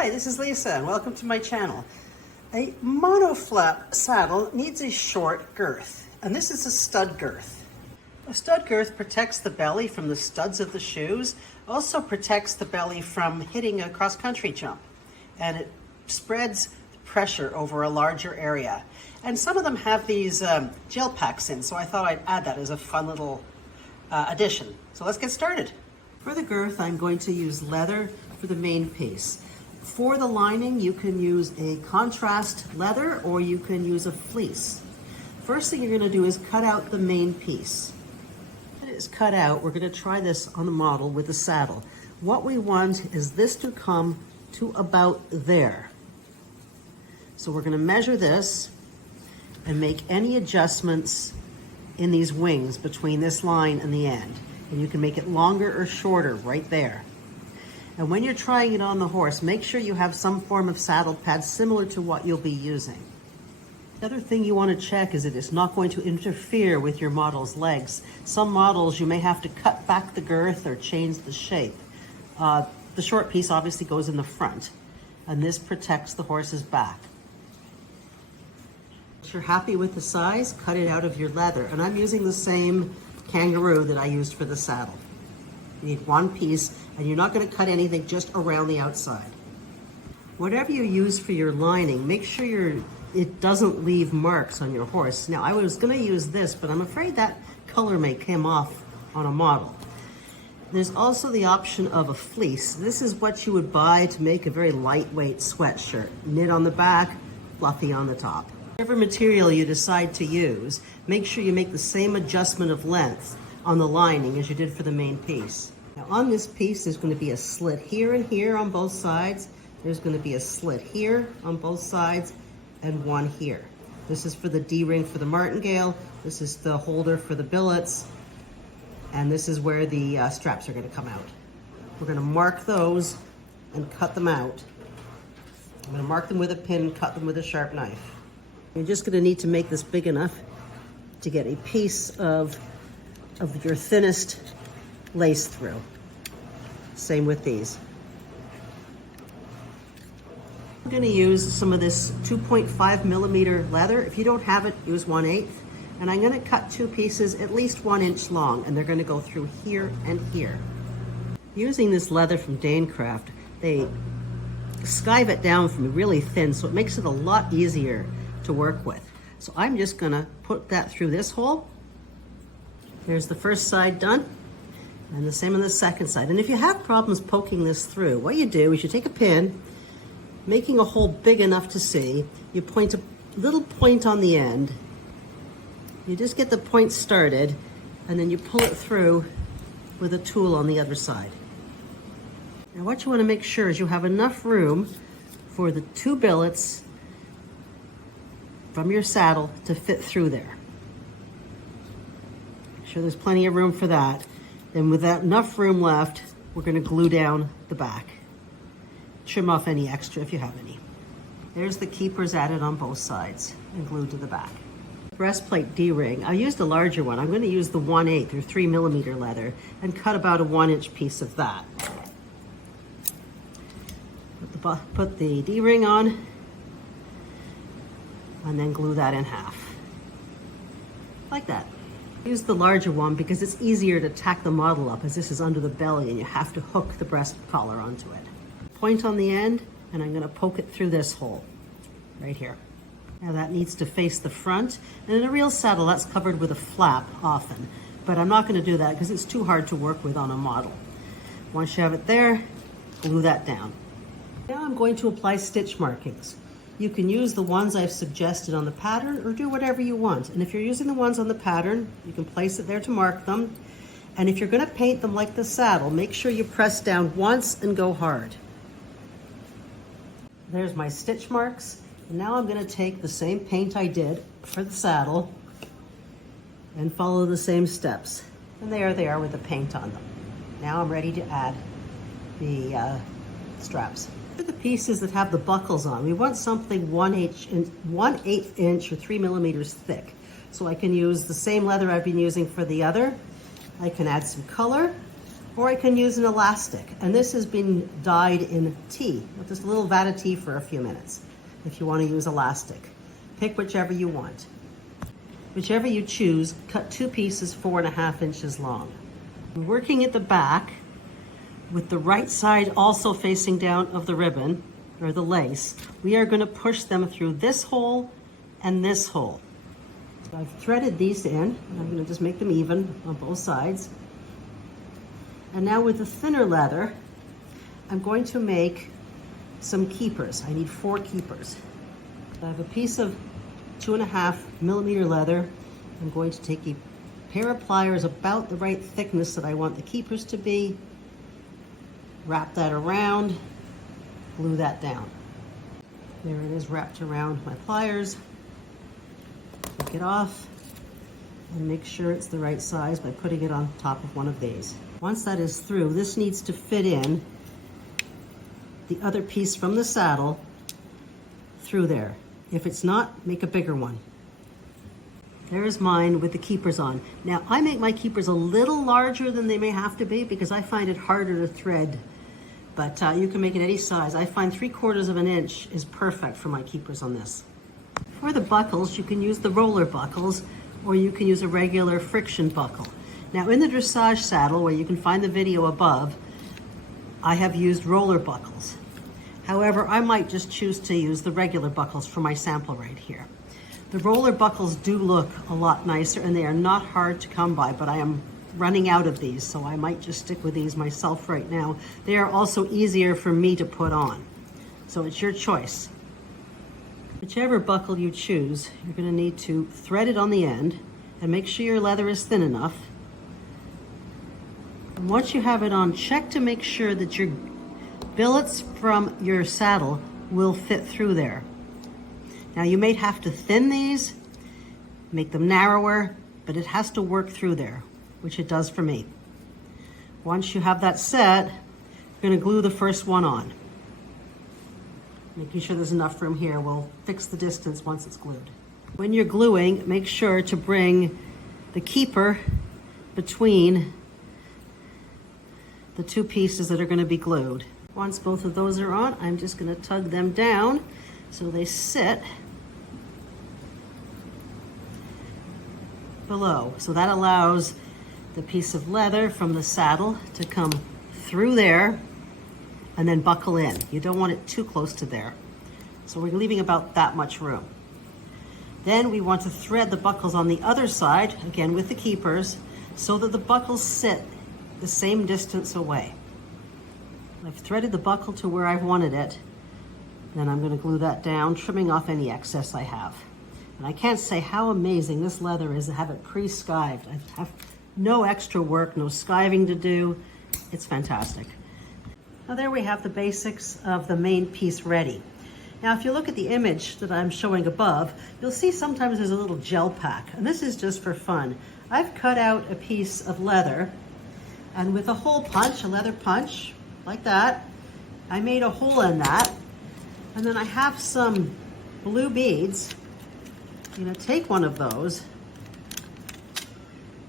Hi, this is Lisa and welcome to my channel. A monoflap saddle needs a short girth, and this is a stud girth. A stud girth protects the belly from the studs of the shoes, also protects the belly from hitting a cross-country jump, and it spreads pressure over a larger area. And some of them have these gel packs in, so I thought I'd add that as a fun little addition. So let's get started. For the girth, I'm going to use leather for the main piece. For the lining, you can use a contrast leather or you can use a fleece. First thing you're going to do is cut out the main piece. When it is cut out, we're going to try this on the model with the saddle. What we want is this to come to about there. So we're going to measure this and make any adjustments in these wings between this line and the end. And you can make it longer or shorter right there. And when you're trying it on the horse, make sure you have some form of saddle pad similar to what you'll be using. The other thing you want to check is that it's not going to interfere with your model's legs. Some models you may have to cut back the girth or change the shape. The short piece obviously goes in the front, and this protects the horse's back. If you're happy with the size, cut it out of your leather. And I'm using the same kangaroo that I used for the saddle. You need one piece, and you're not going to cut anything just around the outside. Whatever you use for your lining, make sure it doesn't leave marks on your horse. Now, I was going to use this, but I'm afraid that color may come off on a model. There's also the option of a fleece. This is what you would buy to make a very lightweight sweatshirt. Knit on the back, fluffy on the top. Whatever material you decide to use, make sure you make the same adjustment of length on the lining as you did for the main piece. Now on this piece, there's going to be a slit here and here on both sides. There's going to be a slit here on both sides and one here. This is for the D-ring for the martingale. This is the holder for the billets. And this is where the straps are going to come out. We're going to mark those and cut them out. I'm going to mark them with a pin and cut them with a sharp knife. You're just going to need to make this big enough to get a piece of your thinnest lace through. Same with these. I'm going to use some of this 2.5 millimeter leather. If you don't have it, use 1/8. And I'm going to cut two pieces at least 1 inch long, and they're going to go through here and here. Using this leather from Danecraft, they skive it down from really thin, so it makes it a lot easier to work with. So I'm just going to put that through this hole. There's the first side done, and the same on the second side. And if you have problems poking this through, what you do is you take a pin, making a hole big enough to see, you point a little point on the end, you just get the point started, and then you pull it through with a tool on the other side. Now what you want to make sure is you have enough room for the two billets from your saddle to fit through there. Make sure there's plenty of room for that. Then with that enough room left, we're going to glue down the back. Trim off any extra if you have any. There's the keepers added on both sides and glued to the back. Breastplate D-ring. I used a larger one. I'm going to use the 1/8 or 3 millimeter leather and cut about a 1 inch piece of that. Put the D-ring on and then glue that in half. Like that. Use the larger one because it's easier to tack the model up, as this is under the belly and you have to hook the breast collar onto it. Point on the end, and I'm going to poke it through this hole right here. Now that needs to face the front, and in a real saddle that's covered with a flap often, but I'm not going to do that because it's too hard to work with on a model. Once you have it there, glue that down. Now I'm going to apply stitch markings. You can use the ones I've suggested on the pattern or do whatever you want. And if you're using the ones on the pattern, you can place it there to mark them. And if you're going to paint them like the saddle, make sure you press down once and go hard. There's my stitch marks. And now I'm going to take the same paint I did for the saddle and follow the same steps. And there they are with the paint on them. Now I'm ready to add the straps. For the pieces that have the buckles on, we want something 1/8 inch or 3 millimeters thick. So I can use the same leather I've been using for the other. I can add some color Or I can use an elastic, and this has been dyed in tea, with just a little vat of tea for a few minutes, if you want to use elastic. Pick whichever you want. Whichever you choose, cut 2 pieces 4.5 inches long. Working at the back, with the right side also facing down of the ribbon, or the lace, we are going to push them through this hole and this hole. So I've threaded these in, and I'm going to just make them even on both sides. And now with the thinner leather, I'm going to make some keepers. I need 4 keepers. I have a piece of 2.5 millimeter leather. I'm going to take a pair of pliers about the right thickness that I want the keepers to be, wrap that around, glue that down. There it is, wrapped around my pliers. Take it off and make sure it's the right size by putting it on top of one of these. Once that is through, this needs to fit in the other piece from the saddle through there. If it's not, make a bigger one. There's mine with the keepers on. Now, I make my keepers a little larger than they may have to be because I find it harder to thread, but you can make it any size. I find 3/4 of an inch is perfect for my keepers on this. For the buckles, you can use the roller buckles, or you can use a regular friction buckle. Now, in the dressage saddle, where you can find the video above, I have used roller buckles. However, I might just choose to use the regular buckles for my sample right here. The roller buckles do look a lot nicer, and they are not hard to come by, but I am running out of these, so I might just stick with these myself right now. They are also easier for me to put on, so it's your choice. Whichever buckle you choose, you're going to need to thread it on the end and make sure your leather is thin enough. And once you have it on, check to make sure that your billets from your saddle will fit through there. Now, you may have to thin these, make them narrower, but it has to work through there, which it does for me. Once you have that set, you're going to glue the first one on. Making sure there's enough room here. We'll fix the distance once it's glued. When you're gluing, make sure to bring the keeper between the 2 pieces that are going to be glued. Once both of those are on, I'm just going to tug them down so they sit below. So that allows the piece of leather from the saddle to come through there and then buckle in. You don't want it too close to there. So we're leaving about that much room. Then we want to thread the buckles on the other side, again with the keepers, so that the buckles sit the same distance away. I've threaded the buckle to where I wanted it. Then I'm going to glue that down, trimming off any excess I have. And I can't say how amazing this leather is to have it pre-skived. I have no extra work, no skiving to do. It's fantastic. Now there we have the basics of the main piece ready. Now if you look at the image that I'm showing above, you'll see sometimes there's a little gel pack, and this is just for fun. I've cut out a piece of leather, and with a hole punch, a leather punch, like that, I made a hole in that, and then I have some blue beads. I'm gonna take one of those,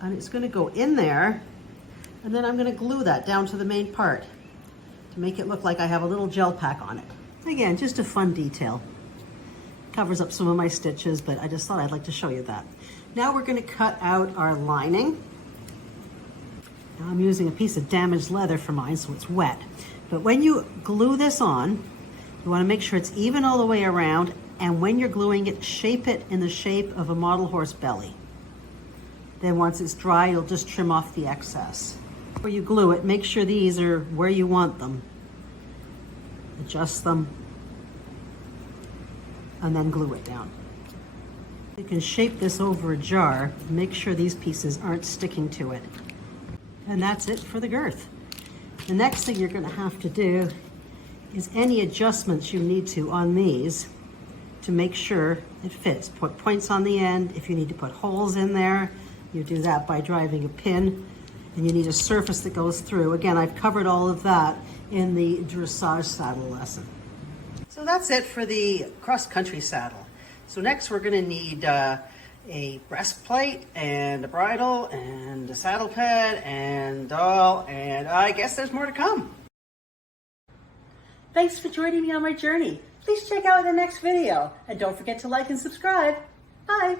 and it's gonna go in there, and then I'm gonna glue that down to the main part to make it look like I have a little gel pack on it. Again, just a fun detail. Covers up some of my stitches, but I just thought I'd like to show you that. Now we're gonna cut out our lining. Now I'm using a piece of damaged leather for mine, so it's wet. But when you glue this on, you wanna make sure it's even all the way around, and when you're gluing it, shape it in the shape of a model horse belly. Then once it's dry, you'll just trim off the excess. Before you glue it, make sure these are where you want them. Adjust them, and then glue it down. You can shape this over a jar, make sure these pieces aren't sticking to it. And that's it for the girth. The next thing you're gonna have to do is any adjustments you need to on these to make sure it fits. Put points on the end. If you need to put holes in there, you do that by driving a pin, and you need a surface that goes through. Again, I've covered all of that in the dressage saddle lesson. So that's it for the cross-country saddle. So next we're gonna need a breastplate and a bridle and a saddle pad and doll, and I guess there's more to come. Thanks for joining me on my journey. Please check out the next video and don't forget to like and subscribe. Bye.